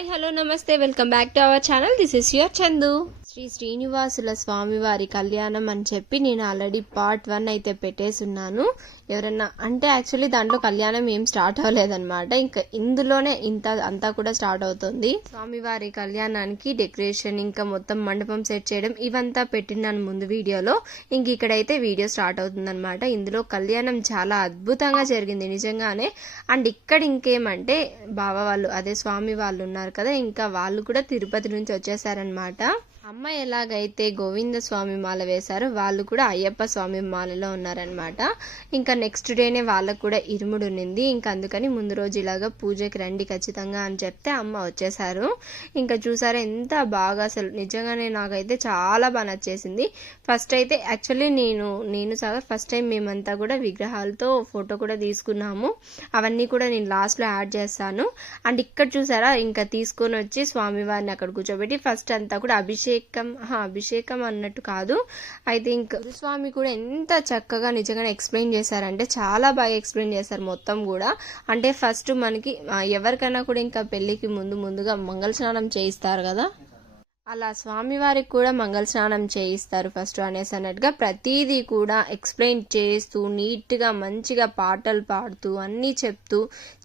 Hi hello namaste welcome back to our channel. This is your Chandu. Sri శ్రీనివాసుల స్వామివారి కళ్యాణం అని చెప్పి నేను ఆల్రెడీ పార్ట్ 1 అయితే పెట్టేసున్నాను. ఎవరన్నా అంటే యాక్చువల్లీ దాంట్లో కళ్యాణం ఏం స్టార్ట్ అవ్వలేదన్నమాట, ఇంకా ఇందులోనే అంతా కూడా స్టార్ట్ అవుతుంది. స్వామివారి కళ్యాణానికి డెకరేషన్ ఇంకా మొత్తం మండపం సెట్ చేయడం ఇవంతా పెట్టినాను ముందు వీడియోలో. ఇంక ఇక్కడైతే వీడియో స్టార్ట్ అవుతుంది అనమాట. ఇందులో కళ్యాణం చాలా అద్భుతంగా జరిగింది నిజంగానే. అండ్ ఇక్కడ ఇంకేమంటే బావ వాళ్ళు అదే స్వామి వాళ్ళు ఉన్నారు కదా, ఇంకా వాళ్ళు కూడా తిరుపతి నుంచి వచ్చేసారనమాట. అమ్మ ఎలాగైతే గోవింద స్వామి మాల వేశారో వాళ్ళు కూడా అయ్యప్ప స్వామి మాలలో ఉన్నారనమాట. ఇంకా నెక్స్ట్ డేనే వాళ్ళకు కూడా ఇరుముడు ఉన్నింది. ఇంకా అందుకని ముందు రోజు ఇలాగా పూజకి రండి ఖచ్చితంగా అని చెప్తే అమ్మ వచ్చేసారు. ఇంకా చూసారా ఎంత బాగా, అసలు నిజంగానే నాకైతే చాలా బాగా నచ్చేసింది. ఫస్ట్ అయితే యాక్చువల్లీ నేను సాగర్ ఫస్ట్ టైం మేమంతా కూడా విగ్రహాలతో ఫోటో కూడా తీసుకున్నాము. అవన్నీ కూడా నేను లాస్ట్లో యాడ్ చేస్తాను. అండ్ ఇక్కడ చూసారా ఇంకా తీసుకొని వచ్చి స్వామివారిని అక్కడ కూర్చోబెట్టి ఫస్ట్ అంతా కూడా అభిషేకం అన్నట్టు కాదు, ఐ థింక్ స్వామి కూడా ఎంత చక్కగా నిజంగానే ఎక్స్ప్లెయిన్ చేశారంటే చాలా బాగా ఎక్స్ప్లెయిన్ చేశారు మొత్తం కూడా. అంటే ఫస్ట్ మనకి ఎవరికైనా కూడా ఇంకా పెళ్లికి ముందుగా మంగళ స్నానం చేయిస్తారు కదా, అలా స్వామివారికి కూడా మంగళ స్నానం చేయిస్తారు ఫస్ట్ అనేసి అన్నట్టుగా ప్రతిదీ కూడా ఎక్స్ప్లెయిన్ చేస్తూ నీట్గా మంచిగా పాటలు పాడుతూ అన్నీ చెప్తూ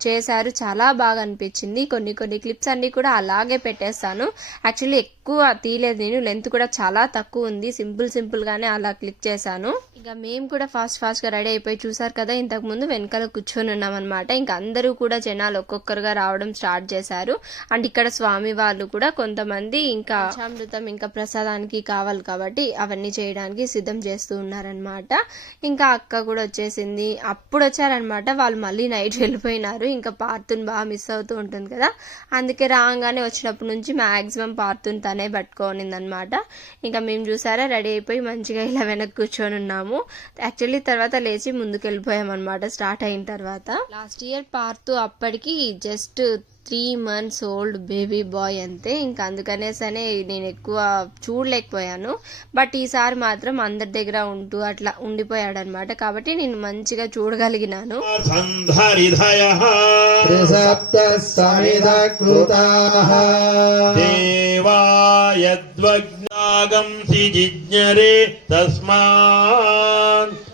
చేశారు. చాలా బాగా అనిపించింది. కొన్ని క్లిప్స్ అన్నీ కూడా అలాగే పెట్టేస్తాను. యాక్చువల్లీ ఎక్కువ తీయలేదు నేను, లెంత్ కూడా చాలా తక్కువ ఉంది. సింపుల్గానే అలా క్లిక్ చేశాను. ఇక మేము కూడా ఫాస్ట్గా రెడీ అయిపోయి చూసారు కదా, ఇంతకు ముందు వెనకాల కూర్చొని ఉన్నాం అనమాట. ఇంకా అందరూ కూడా జనాలు ఒక్కొక్కరుగా రావడం స్టార్ట్ చేశారు. అండ్ ఇక్కడ స్వామి వాళ్ళు కూడా కొంతమంది ఇంకా అమృతం ఇంకా ప్రసాదానికి కావాలి కాబట్టి అవన్నీ చేయడానికి సిద్ధం చేస్తూ ఉన్నారనమాట. ఇంకా అక్క కూడా వచ్చేసింది. అప్పుడు వచ్చారనమాట వాళ్ళు, మళ్ళీ నైట్ వెళ్ళిపోయినారు. ఇంకా పార్తుని బాగా మిస్ అవుతూ ఉంటుంది కదా, అందుకే రాగానే వచ్చినప్పటి నుంచి మ్యాక్సిమం పార్తుని తనే పట్టుకోనింది అనమాట. ఇంకా మేము చూసారా రెడీ అయిపోయి మంచిగా ఇలా వెనక్కి కూర్చొని ఉన్నాము. యాక్చువల్లీ తర్వాత లేచి ముందుకు వెళ్ళిపోయాం అనమాట స్టార్ట్ అయిన తర్వాత. లాస్ట్ ఇయర్ పార్తు అప్పటికి just 3 months old baby bye అంతే. ఇంకా అందుకనేసనే నేను ఎక్కువ చూడలేకపోయాను. బట్ ఈసారి మాత్రం అందరి దగ్గర ఉంటూ అట్లా ఉండిపోయాడు అనమాట, కాబట్టి నేను మంచిగా చూడగలిగినాను.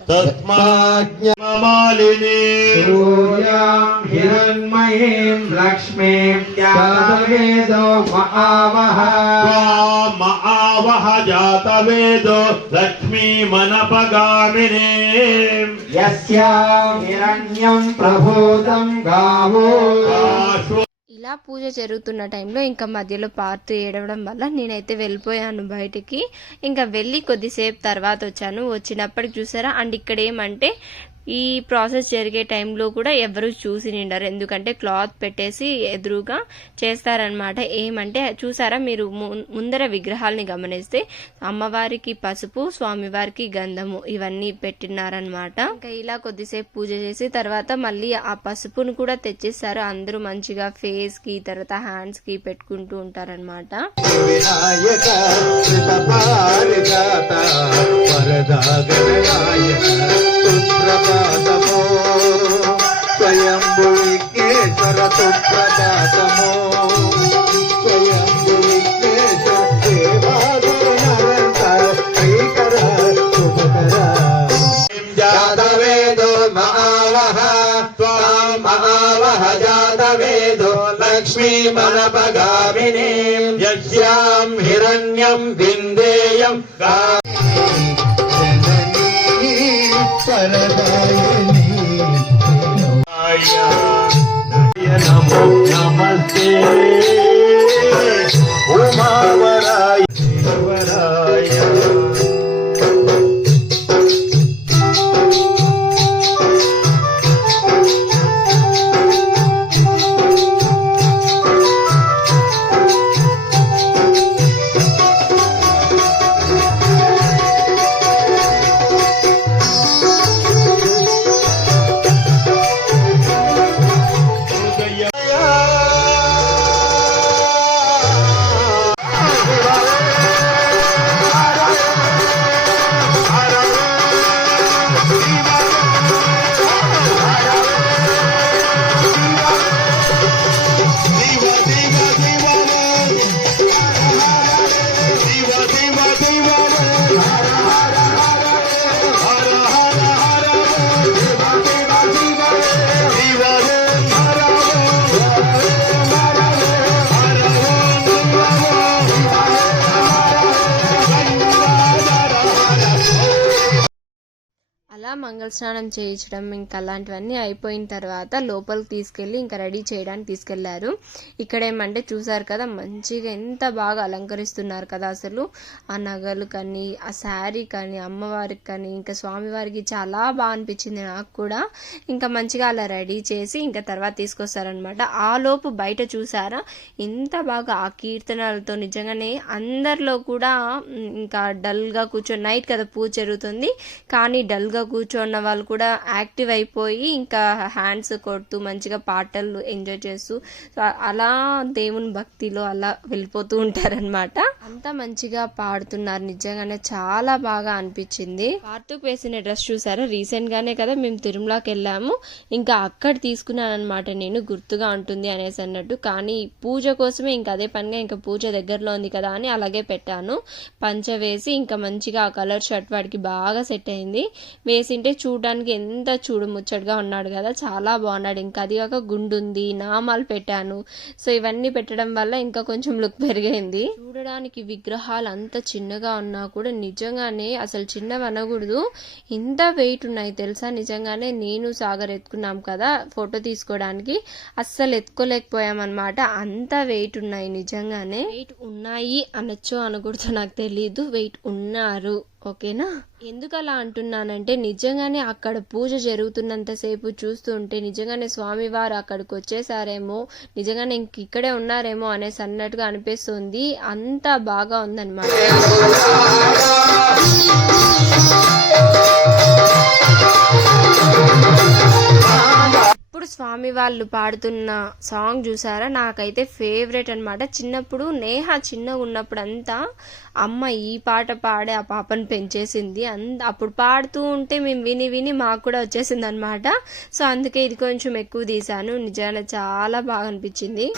తస్మాజ్ఞమాలిని సూర్యాం హిరణ్మయీం లక్ష్మీం జాతవేదో మఆవహ జాతవేదో లక్ష్మీమనపగామినీ యస్యాం హిరణ్యం ప్రభూతం గావో. ఇలా పూజ జరుగుతున్న టైంలో ఇంకా మధ్యలో పార్తు ఏడవడం వల్ల నేనైతే వెళ్ళిపోయాను బయటికి. ఇంకా వెళ్ళి కొద్దిసేపు తర్వాత వచ్చినప్పటికి చూసారా. అండ్ ఇక్కడ ఏమంటే ఈ ప్రాసెస్ జరిగే టైంలో కూడా ఎవరు చూసి నిండారు, ఎందుకంటే క్లాత్ పెట్టేసి ఎదురుగా చేస్తారనమాట. ఏమంటే చూసారా మీరు ముందర విగ్రహాలని గమనిస్తే అమ్మవారికి పసుపు, స్వామివారికి గంధము ఇవన్నీ పెట్టినారనమాట. ఇంకా ఇలా కొద్దిసేపు పూజ చేసి తర్వాత మళ్ళీ ఆ పసుపును కూడా తెచ్చిస్తారు. అందరూ మంచిగా ఫేస్ కి తర్వాత హ్యాండ్స్ కి పెట్టుకుంటూ ఉంటారనమాట. స్వయంభు విఘ్నేశ్వర సుప్రభాతమో స్వయంభు విఘ్నేశ్వర దేవాదర శ్రీకర శుభకర జాతవేదో మహావహ త్వాం మహావహ జాతవేదో లక్ష్మీ మనపగామినీ యస్యాం హిరణ్యం విందేయం నమో నమస్తే ఉమావరాయ శివరాయ. మంగళ స్నానం చేయించడం ఇంకా అలాంటివన్నీ అయిపోయిన తర్వాత లోపలికి తీసుకెళ్ళి ఇంకా రెడీ చేయడానికి తీసుకెళ్లారు. ఇక్కడ ఏమంటే చూసారు కదా మంచిగా ఎంత బాగా అలంకరిస్తున్నారు కదా, అసలు ఆ నగలు కానీ ఆ శారీ కానీ అమ్మవారికి కానీ ఇంకా స్వామివారికి చాలా బాగా అనిపించింది నాకు కూడా. ఇంకా మంచిగా అలా రెడీ చేసి ఇంకా తర్వాత తీసుకొస్తారనమాట. ఆ లోపు బయట చూసారా ఎంత బాగా ఆ కీర్తనలతో నిజంగానే అందరిలో కూడా ఇంకా డల్గా కూర్చొని నైట్ కదా పూజ జరుగుతుంది కానీ డల్గా కూర్చున్న వాళ్ళు కూడా యాక్టివ్ అయిపోయి ఇంకా హ్యాండ్స్ కొడుతూ మంచిగా పాటలు ఎంజాయ్ చేస్తూ అలా దేవుని భక్తిలో అలా వెళ్ళిపోతూ ఉంటారనమాట. అంతా మంచిగా పాడుతున్నారు, నిజంగానే చాలా బాగా అనిపించింది. కార్తీక్ వేసిన డ్రెస్ చూసారా, రీసెంట్ గానే కదా మేము తిరుమలకి వెళ్ళాము, ఇంకా అక్కడ తీసుకున్నాను అనమాట నేను, గుర్తుగా ఉంటుంది అనేసి అన్నట్టు. కానీ పూజ కోసమే ఇంకా అదే పనిగా ఇంకా పూజ దగ్గరలో ఉంది కదా అని అలాగే పెట్టాను. పంచ వేసి ఇంకా మంచిగా ఆ కలర్ షర్ట్ వాడికి బాగా సెట్ అయింది. వేసింటే చూడడానికి ఎంత ముచ్చటగా ఉన్నాడు కదా, చాలా బాగున్నాడు. ఇంకా అది కాక గుండు ఉంది, నామాలు పెట్టాను. సో ఇవన్నీ పెట్టడం వల్ల ఇంకా కొంచెం లుక్ పెరిగింది. చూడడానికి విగ్రహాలు అంత చిన్నగా ఉన్నా కూడా నిజంగానే అసలు చిన్నవి అనకూడదు, ఇంత వెయిట్ ఉన్నాయి తెలుసా. నిజంగానే నేను సాగర్ ఎత్తుకున్నాం కదా ఫోటో తీసుకోవడానికి, అస్సలు ఎత్తుకోలేకపోయామన్నమాట, అంత వెయిట్ ఉన్నాయి. నిజంగానే వెయిట్ ఉన్నాయి అనొచ్చో అనకూడదు నాకు తెలీదు, వెయిట్ ఉన్నారు. ఓకేనా, ఎందుకు అలా అంటున్నానంటే నిజంగానే అక్కడ పూజ జరుగుతున్నంతసేపు చూస్తుంటే నిజంగానే స్వామివారు అక్కడికి వచ్చేసారేమో, నిజంగానే ఇంక ఇక్కడే ఉన్నారేమో అనేసి అన్నట్టుగా అనిపిస్తుంది. అంత బాగా ఉందన్నమాట. ఇప్పుడు స్వామి వాళ్ళు పాడుతున్న సాంగ్ చూసారా, నాకైతే ఫేవరెట్ అనమాట. చిన్నప్పుడు నేహ చిన్నగా ఉన్నప్పుడు అంతా అమ్మ ఈ పాట పాడే ఆ పాపను పెంచేసింది. అప్పుడు పాడుతూ ఉంటే మేము విని విని మాకు కూడా వచ్చేసింది అనమాట. సో అందుకే ఇది కొంచెం ఎక్కువ తీసాను. నిజంగా చాలా బాగా అనిపించింది.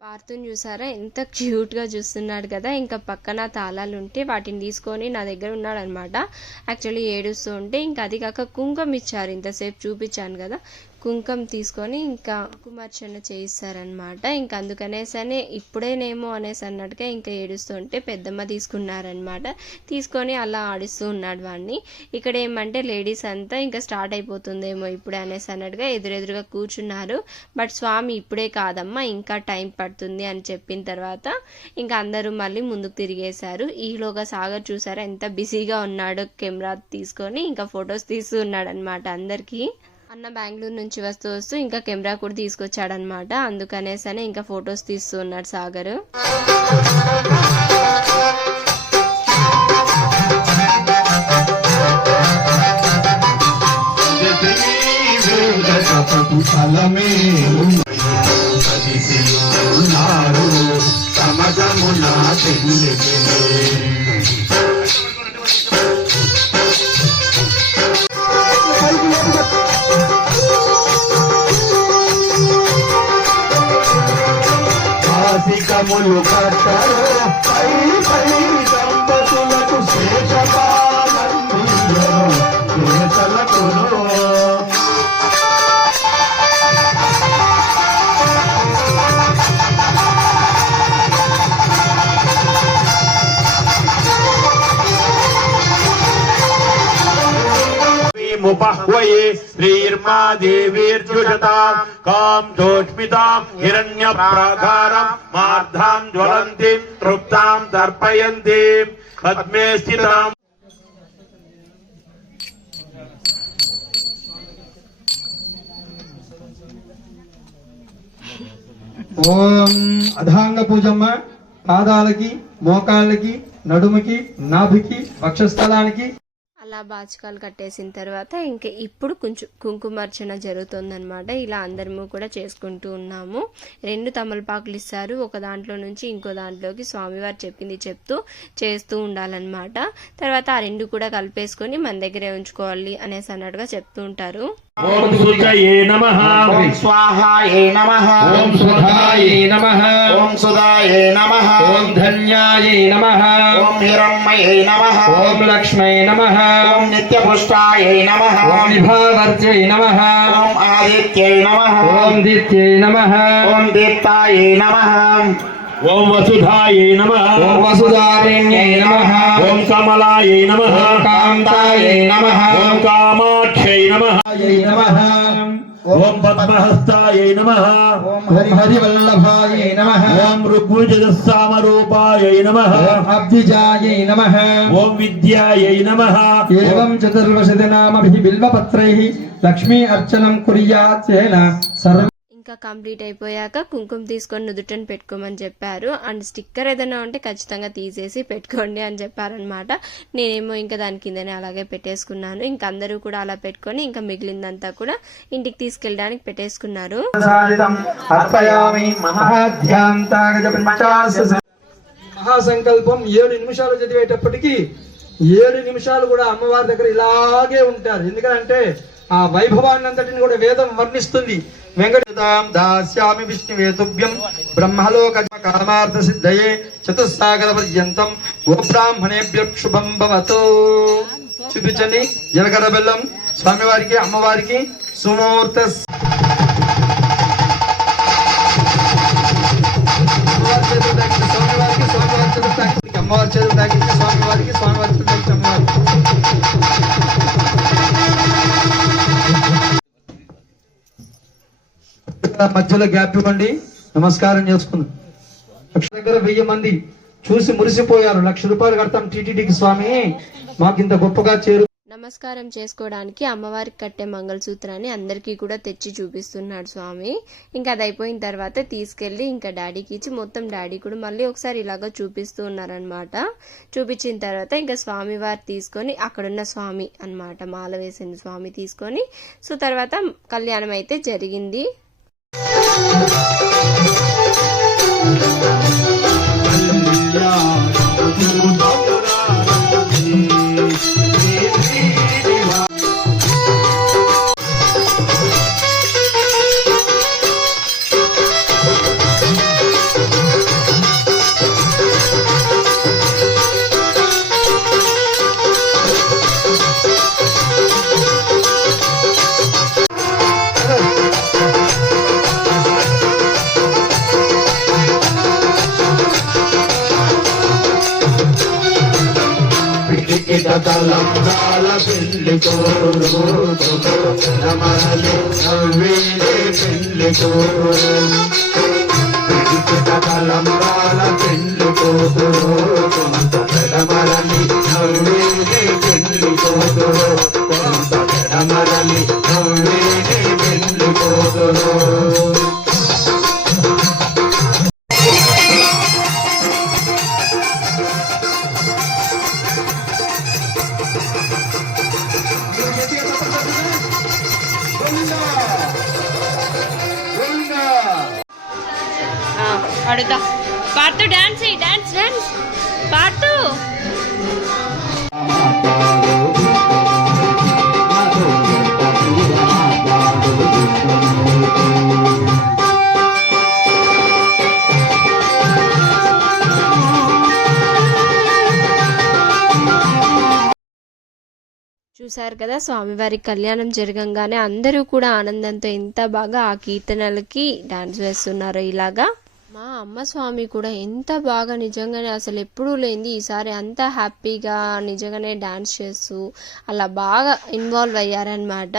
పార్థుని చూసారా ఎంత క్యూట్ గా చూస్తున్నాడు కదా. ఇంకా పక్కన తాళాలు ఉంటే వాటిని తీసుకొని నా దగ్గర ఉన్నాడు అనమాట. యాక్చువల్లీ ఏడుస్తూ ఉంటే ఇంకా అది కాక కుంకుమ ఇచ్చారు, ఇంతసేపు చూపించాను కదా, కుంకుమ తీసుకొని ఇంకా కుంకుమార్చన చేయిస్తారనమాట. ఇంకా అందుకనేసనే ఇప్పుడేనేమో అనేసి అన్నట్టుగా ఇంకా ఏడుస్తుంటే పెద్దమ్మ తీసుకున్నారనమాట. తీసుకొని అలా ఆడిస్తూ ఉన్నాడు వాడిని. ఇక్కడ ఏమంటే లేడీస్ అంతా ఇంకా స్టార్ట్ అయిపోతుందేమో ఇప్పుడే అనేసి అన్నట్టుగా ఎదురెదురుగా కూర్చున్నారు. బట్ స్వామి ఇప్పుడే కాదమ్మా ఇంకా టైం పడుతుంది అని చెప్పిన తర్వాత ఇంకా అందరూ మళ్ళీ ముందుకు తిరిగేశారు. ఈలోగా సాగర్ చూసారా ఎంత బిజీగా ఉన్నాడో, కెమెరా తీసుకొని ఇంకా ఫొటోస్ తీస్తూ ఉన్నాడు అనమాట అందరికీ. అన్న బెంగళూరు నుంచి వస్తూ ఇంకా కెమెరా కూడా తీసుకొచ్చాడనమాట. అందుకనేసనే ఇంకా ఫొటోస్ తీస్తూ ఉన్నాడు సాగర్. ఆసికములు కట్టరు పై పై దంపతులకు శేషపాలకు मुपह्वये श्रीर्मा देवीर्जुषतां कां जोष्मितां हिरण्यप्राकारां मार्धां ज्वलन्तीं तृप्तां तर्पयन्तीं पद्मे स्थिताम् ఓం అధాంగ పూజమ్మ పాదాలకి మోకాళ్ళకి నడుముకి నాభికి వక్షస్థలానికి అలా బాచుకాలు కట్టేసిన తర్వాత ఇంకా ఇప్పుడు కొంచెం కుంకుమార్చన జరుగుతుందన్నమాట. ఇలా అందరము కూడా చేసుకుంటూ ఉన్నాము. 2 తమలపాకులు ఇస్తారు. ఒక దాంట్లో నుంచి ఇంకో దాంట్లోకి స్వామివారు చెప్పింది చెప్తూ చేస్తూ ఉండాలన్నమాట. తర్వాత ఆ 2 కూడా కలిపేసుకొని మన దగ్గరే ఉంచుకోవాలి అనేసి అన్నట్టుగా చెప్తూ ఉంటారు. ఓం సుజయే నమః ఓం స్వాహాయే నమః ఓం స్వధాయే నమః ఓం సుదాయే నమః ఓం ధన్యాయే నమః ఓం హిరణ్మయే నమః ఓం లక్ష్మై నమః ఓం నిత్యపుష్టాయే నమః ఓం విభావర్త్యై నమః ఓం ఆదిత్యై నమః ఓం దిత్యై నమః ఓం దీప్తాయే నమః ఓం వసుధాయై నమః ఓం వసుధారిణ్యై నమః ఓం కమలాయై నమః ఓం కాంతాయై నమః ఓం కామాక్షై నమః ఓం నమః ఓం పద్మహస్తాయై నమః ఓం హరివల్లభాయై నమః ఓం ఋగ్భుజసామరూపాయై నమః ఓం అబ్ధిజాయై నమః ఓం విద్యాయై నమః ఏవం చతుర్వశతినామభిః బిల్వపత్రైః లక్ష్మీ అర్చనం కుర్యాతేన సర్వ ఇంకా కంప్లీట్ అయిపోయాక కుంకుమ తీసుకొని నుదుటని పెట్టుకోమని చెప్పారు. అండ్ స్టిక్కర్ ఏదైనా ఉంటే ఖచ్చితంగా తీసేసి పెట్టుకోండి అని చెప్పారనమాట. నేనేమో ఇంకా దాని కిందనే అలాగే పెట్టేసుకున్నాను. ఇంకా అందరూ కూడా అలా పెట్టుకొని ఇంకా మిగిలిందంతా కూడా ఇంటికి తీసుకెళ్ళడానికి పెట్టేసుకున్నారు. మహాసంకల్పం 7 నిమిషాలు చదివేటప్పటికి 7 నిమిషాలు కూడా అమ్మవారి దగ్గర ఇలాగే ఉంటారు. ఎందుకంటే ఆ వైభవాన్ని అంతటిని కూడా వేదం వర్ణిస్తుంది. వెంకటదాం దాస్యామి విష్ణువే తుభ్యం బ్రహ్మలోక కామార్థ సిద్ధయే చతుస్సాగర పర్యంతం గోబ్రాహ్మణేభ్య శుభం భవతు. చూపించండి జీలకర్ర బెల్లం స్వామివారికి అమ్మవారికి సుమూర్త స్వామివారికి అమ్మవారి చేతులు తాకించి స్వామివారికి స్వామివారి చేతులు తాకించి అమ్మవారికి మధ్యలో గ్యాప్ ఇవ్వండి. నమస్కారం చేసుకుందాం. దగ్గర 1000 మంది చూసి మురిసిపోయారు. 1,00,000 రూపాయలు కడతాం టీటీడీకి స్వామి, మాకు ఇంత గొప్పగా చేరు. నమస్కారం చేసుకోవడానికి అమ్మవారికి కట్టే మంగళసూత్రాన్ని అందరికీ కూడా తెచ్చి చూపిస్తున్నాడు స్వామి. ఇంకా అది అయిపోయిన తర్వాత తీసుకెళ్ళి ఇంకా డాడీకి ఇచ్చి మొత్తం డాడీ కూడా మళ్ళీ ఒకసారి ఇలాగ చూపిస్తూ ఉన్నారనమాట. చూపించిన తర్వాత ఇంకా స్వామివారు తీసుకొని అక్కడున్న స్వామి అన్నమాట, మాల వేసిన స్వామి తీసుకొని సో తర్వాత కళ్యాణం అయితే జరిగింది. తలంబ్రాల పెళ్లి కోరు రమణి నవ్వేలే పెళ్లి కోరు తలంబ్రాల పెళ్లి కోరు కొంత పెడమరలి నవ్వేలే పెళ్లి కోరు కొంత పెడమరలి నవ్వేలే పోతురు అడుగుతా పాడుతూ డాన్స్ డాన్స్ డాన్స్ పాడుతూ చూసారు కదా స్వామివారి కళ్యాణం జరగంగానే అందరూ కూడా ఆనందంతో ఎంత బాగా ఆ కీర్తనలకి డాన్స్ వేస్తున్నారో ఇలాగా. మా అమ్మ స్వామి కూడా ఎంత బాగా నిజంగానే అసలు ఎప్పుడూ లేనిది ఈసారి అంత హ్యాపీగా నిజంగానే డాన్స్ చేస్తూ అలా బాగా ఇన్వాల్వ్ అయ్యారనమాట.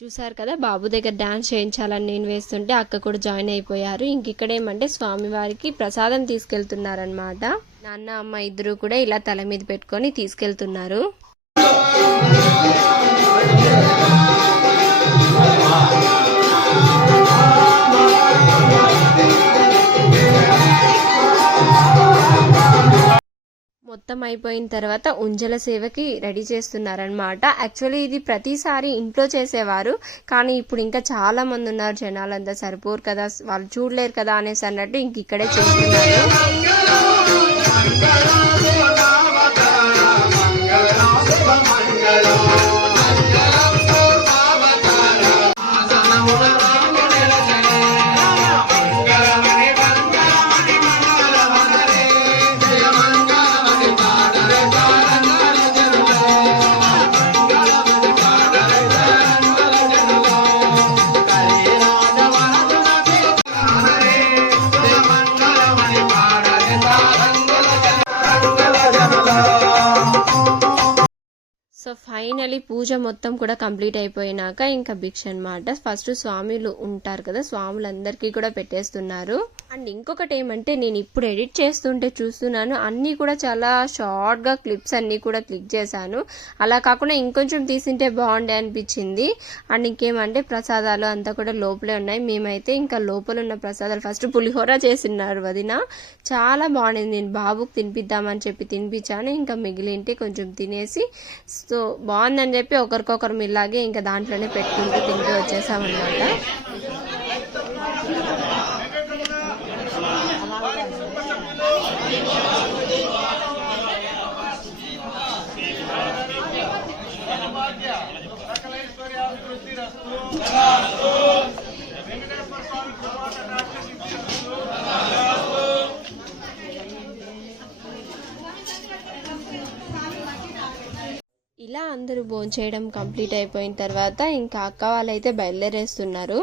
చూసారు కదా బాబు దగ్గర డాన్స్ చేయించాలని నేను వేస్తుంటే అక్క కూడా జాయిన్ అయిపోయారు. ఇంక ఇక్కడ ఏమంటే స్వామివారికి ప్రసాదం తీసుకెళ్తున్నారనమాట. నాన్న అమ్మ ఇద్దరు కూడా ఇలా తల మీద పెట్టుకొని తీసుకెళ్తున్నారు. మొత్తం అయిపోయిన తర్వాత ఉంజల సేవకి రెడీ చేస్తున్నారనమాట. యాక్చువల్లీ ఇది ప్రతిసారి ఇంట్లో చేసేవారు, కానీ ఇప్పుడు ఇంకా చాలా మంది ఉన్నారు, జనాలంతా సరిపోరు కదా, వాళ్ళు చూడలేరు కదా అనేసి అన్నట్టు ఇంక ఇక్కడే చేస్తున్నారు. సో ఫైనలీ పూజ మొత్తం కూడా కంప్లీట్ అయిపోయినాక ఇంకా భిక్ష అనమాట. ఫస్ట్ స్వామిలు ఉంటారు కదా, స్వాములందరికీ కూడా పెట్టేస్తున్నారు. అండ్ ఇంకొకటి ఏమంటే నేను ఇప్పుడు ఎడిట్ చేస్తుంటే చూస్తున్నాను అన్నీ కూడా చాలా షార్ట్గా క్లిప్స్ అన్నీ కూడా క్లిక్ చేశాను. అలా కాకుండా ఇంకొంచెం తీసింటే బాగుండే అనిపించింది. అండ్ ఇంకేమంటే ప్రసాదాలు అంతా కూడా లోపలే ఉన్నాయి. మేమైతే ఇంకా లోపల ఉన్న ప్రసాదాలు ఫస్ట్ పులిహోర చేసినారు వదిన, చాలా బాగుండింది. నేను బాబుకి తినిపిద్దామని చెప్పి తినిపించాను. ఇంకా మిగిలింటే కొంచెం తినేసి సో బాగుందని చెప్పి ఒకరికొకరు ఇలాగే ఇంకా దాంట్లోనే పెట్టుకుంటూ తింటూ వచ్చేసామన్నమాట. ఇలా అందరూ భోంచేయడం కంప్లీట్ అయిపోయిన తర్వాత ఇంకా అక్క వాళ్ళైతే బయలుదేరేస్తున్నారు.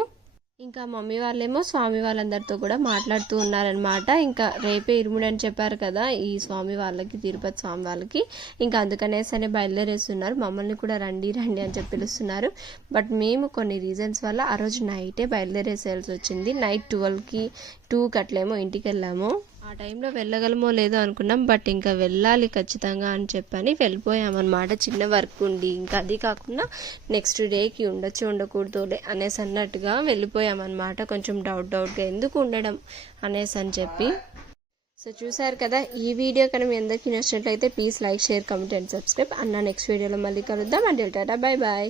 ఇంకా మమ్మీ వాళ్ళేమో స్వామి వాళ్ళందరితో కూడా మాట్లాడుతూ ఉన్నారనమాట. ఇంకా రేపే ఇరుముడి అని చెప్పారు కదా ఈ స్వామి వాళ్ళకి, తిరుపతి స్వామి వాళ్ళకి, ఇంకా అందుకనేసనే బయలుదేరేస్తున్నారు. మమ్మల్ని కూడా రండి రండి అని చెప్పి పిలుస్తున్నారు. బట్ మేము కొన్ని రీజన్స్ వల్ల ఆ రోజు నైటే బయలుదేరేసేయాల్సి వచ్చింది. నైట్ 12కి 2కి అట్లేమో ఇంటికి వెళ్ళాము. ఆ ఆ టైంలో వెళ్ళగలమో లేదో అనుకున్నాం, బట్ ఇంకా వెళ్ళాలి ఖచ్చితంగా అని చెప్పని వెళ్ళిపోయామన్నమాట. చిన్న వర్క్ ఉండి, ఇంకా అది కాకుండా నెక్స్ట్ డేకి ఉండొచ్చు ఉండకూడదులే అనేసి అన్నట్టుగా వెళ్ళిపోయామన్నమాట. కొంచెం డౌట్గా ఎందుకు ఉండడం అనేసి అని చెప్పి. సో చూసారు కదా, ఈ వీడియో కానీ మీ అందరికీ నచ్చినట్లయితే please like, share, comment and subscribe. అన్న నెక్స్ట్ వీడియోలో మళ్ళీ కలుద్దాం. And tata, bye bye.